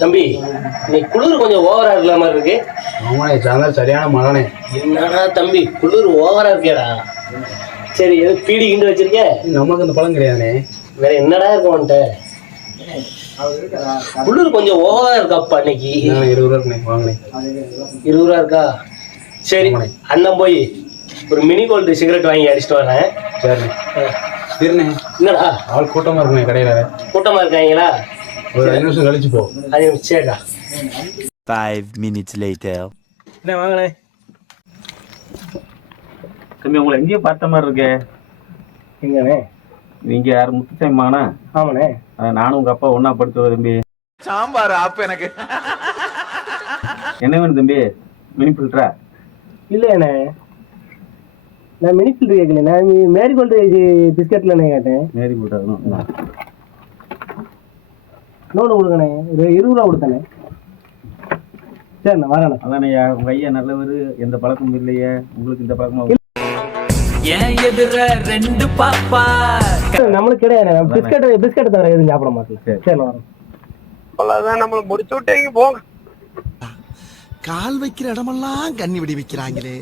தம்பி, நீ குளிர் கொஞ்சம் ஓவரா இருக்கிற மாதிரி இருக்கு. ஆமாண்ணே, சாயந்தரம் சரியான மழைண்ணே. என்னடா தம்பி, குளிர் ஓவரா இருக்கேடா. சரி, எதுவும் பீடி கிண்டு வச்சிருக்க? நமக்கு அந்த பழம் கிடையாதுண்ணே. வேற என்னடா இருக்கும் உன்ட்ட? குளிர் கொஞ்சம் ஓவரா இருக்காப்பா இன்னைக்கு. 20 ரூபா இருக்குண்ணே, வாங்கண்ணே. 20 ரூபா இருக்கா? சரி, அண்ணன் போய் ஒரு மினி கோல்டு சிகரெட் வாங்கி அடிச்சுட்டு வரேன். சரிண்ணே. சரிண்ணே. என்னடா ஆள் கூட்டமா இருக்குண்ணே கடையில. கூட்டமா இருக்காங்களா? ஒரு 5 நிமிஷம் கழிச்சு போ. 5 நிமிஷம். சரிடா. 5 minutes later. என்ன வாங்கண்ணே? தம்பி, உங்களை எங்கேயோ பார்த்த மாதிரி இருக்கே. எங்கண்ணே? நீங்க யார் முத்துசாமி மகனா? ஆமாண்ணே. நானும் உங்க அப்பா ஒன்னா படிச்சது தம்பி. சாம்பார் ஆப்பு எனக்கு. என்ன வேணும் தம்பி? மினி ஃபில்டரா? இல்லையாண்ணே, நான் மினி ஃபில்டர் கேட்கல, நான் மேரி கோல்டு பிஸ்கட்லண்ணே கேட்டேன். மேரி ஃபில்டர் நோடு கொடுங்கண்ணே, 20 ரூபா கொடுத்தண்ணே. சரிண்ணா, வரேண்ணே. அதானையா, உங்க ஐயா நல்லவர், எந்த பழக்கமும் இல்லையே. உங்களுக்கு இந்த பழக்கமா? நம்மளுக்கு கிடையாது. பிஸ்கட் தவிர எதுவும் சாப்பிட மாட்டேன். சரி, வரேன். அவ்வளவுதான், நம்மள முடிச்சு விட்டீங்க போங்க. கால் வைக்கிற இடமெல்லாம் கண்ணி விடி வைக்கிறாங்களே.